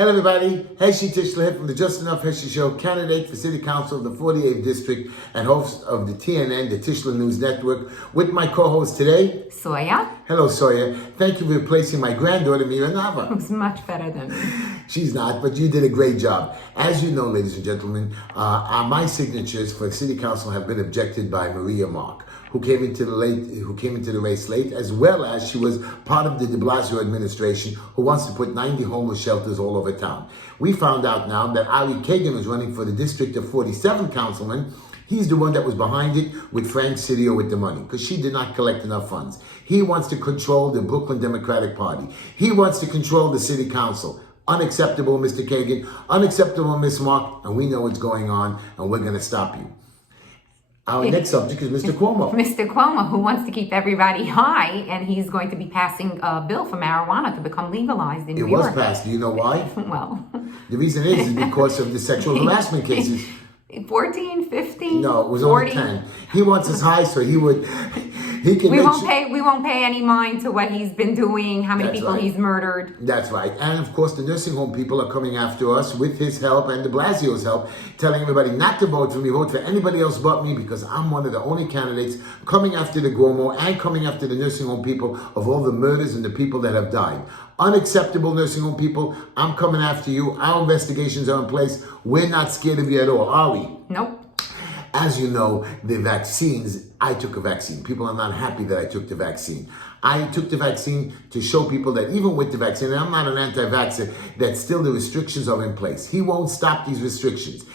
Hello everybody, Heshy Tischler here from the Just Enough Heshy Show, candidate for City Council of the 48th District and host of the TNN, the Tischler News Network, with my co-host today, Soya. Hello Soya. Thank you for replacing my granddaughter Mira Nava. Who's much better than me. She's not, but you did a great job. As you know, ladies and gentlemen, my signatures for City Council have been objected by Maria Mark, who came into the race late, as well as she was part of the de Blasio administration who wants to put 90 homeless shelters all over town. We found out now that Ari Kagan was running for the district of 47 councilman. He's the one that was behind it with Frank Sidio with the money, because she did not collect enough funds. He wants to control the Brooklyn Democratic Party. He wants to control the city council. Unacceptable, Mr. Kagan. Unacceptable, Miss Mark. And we know what's going on, and we're going to stop you. Our next subject is Mr. Cuomo. Mr. Cuomo, who wants to keep everybody high, and he's going to be passing a bill for marijuana to become legalized in New York. It was passed. Do you know why? Well, the reason is because of the sexual harassment cases. 14, 15, No, it was 40. only 10. He wants us high, so he can. We won't pay any mind to what he's been doing, how many people he's murdered. That's right. And of course, the nursing home people are coming after us with his help and de Blasio's help, telling everybody not to vote for me, vote for anybody else but me, because I'm one of the only candidates coming after the Cuomo and coming after the nursing home people of all the murders and the people that have died. Unacceptable, nursing home people. I'm coming after you. Our investigations are in place. We're not scared of you at all, are we? Nope. As you know, the vaccines, I took a vaccine. People are not happy that I took the vaccine. I took the vaccine to show people that even with the vaccine, and I'm not an anti-vaxxer, that still the restrictions are in place. He won't stop these restrictions.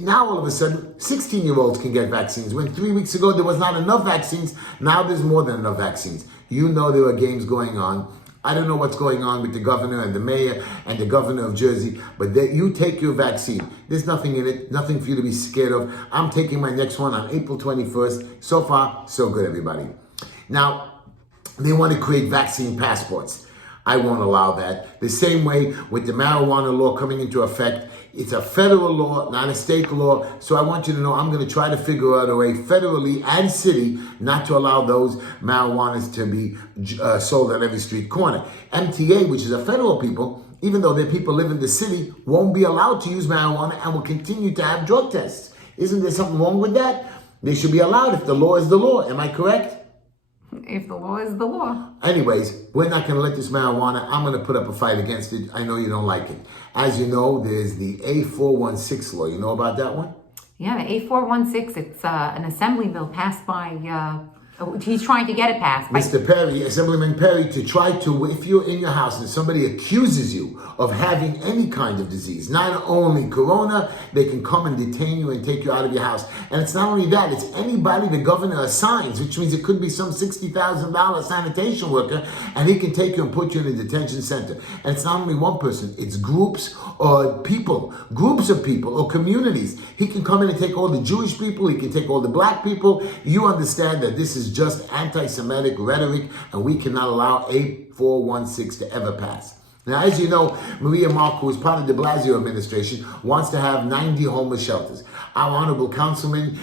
Now all of a sudden, 16-year-olds can get vaccines. When 3 weeks ago there was not enough vaccines, now there's more than enough vaccines. You know there are games going on. I don't know what's going on with the governor and the mayor and the governor of Jersey, but you take your vaccine. There's nothing in it, nothing for you to be scared of. I'm taking my next one on April 21st. So far, so good, everybody. Now, they want to create vaccine passports. I won't allow that. The same way with the marijuana law coming into effect, it's a federal law, not a state law. So I want you to know I'm going to try to figure out a way federally and city not to allow those marijuanas to be sold at every street corner. MTA, which is a federal people, even though their people live in the city, won't be allowed to use marijuana and will continue to have drug tests. Isn't there something wrong with that? They should be allowed if the law is the law. Am I correct? If the law is the law. Anyways, we're not going to let this marijuana. I'm going to put up a fight against it. I know you don't like it. As you know, there's the A416 law. You know about that one? Yeah, the A416, it's an assembly bill passed by, he's trying to get it passed. Mr. Perry, Assemblyman Perry, to try to, if you're in your house and somebody accuses you of having any kind of disease, not only corona, they can come and detain you and take you out of your house. And it's not only that, it's anybody the governor assigns, which means it could be some $60,000 sanitation worker, and he can take you and put you in a detention center. And it's not only one person, it's groups or people, groups of people or communities. He can come in and take all the Jewish people, he can take all the black people. You understand that this is just anti-Semitic rhetoric, and we cannot allow A416 to ever pass. Now, as you know, Maria Mark, who is part of the de Blasio administration, wants to have 90 homeless shelters. Our honorable Councilman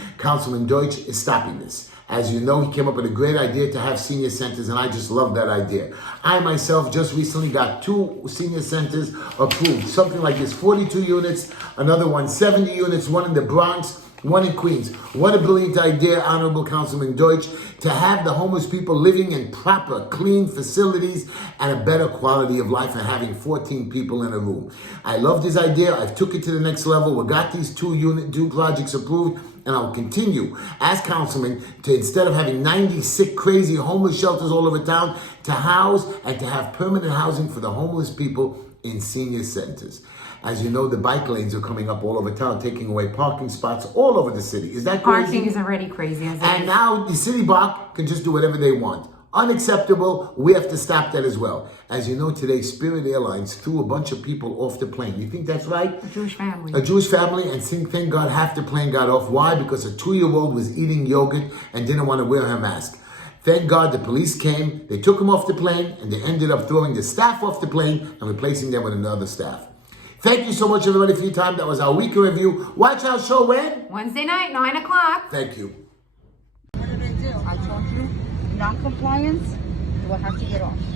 Deutsch, is stopping this. As you know, he came up with a great idea to have senior centers, and I just love that idea. I myself just recently got 2 senior centers approved. Something like this, 42 units, another one 70 units, one in the Bronx, one in Queens. What a brilliant idea, Honorable Councilman Deutsch, to have the homeless people living in proper, clean facilities and a better quality of life and having 14 people in a room. I love this idea. I've took it to the next level. We got these 2 projects approved, and I'll continue as councilman to, instead of having 90 sick, crazy homeless shelters all over town, to house and to have permanent housing for the homeless people in senior centers. As you know, the bike lanes are coming up all over town, taking away parking spots all over the city. Is that crazy? Parking is already crazy. And now the city block can just do whatever they want. Unacceptable. We have to stop that as well. As you know, today, Spirit Airlines threw a bunch of people off the plane. You think that's right? A Jewish family. A Jewish family, and thank God half the plane got off. Why? Because a 2-year-old was eating yogurt and didn't want to wear her mask. Thank God the police came, they took him off the plane, and they ended up throwing the staff off the plane and replacing them with another staff. Thank you so much, everybody, for your time. That was our weekly review. Watch our show when? Wednesday night, 9 o'clock. Thank you. What did I do? I told you, non-compliance, you will have to get off.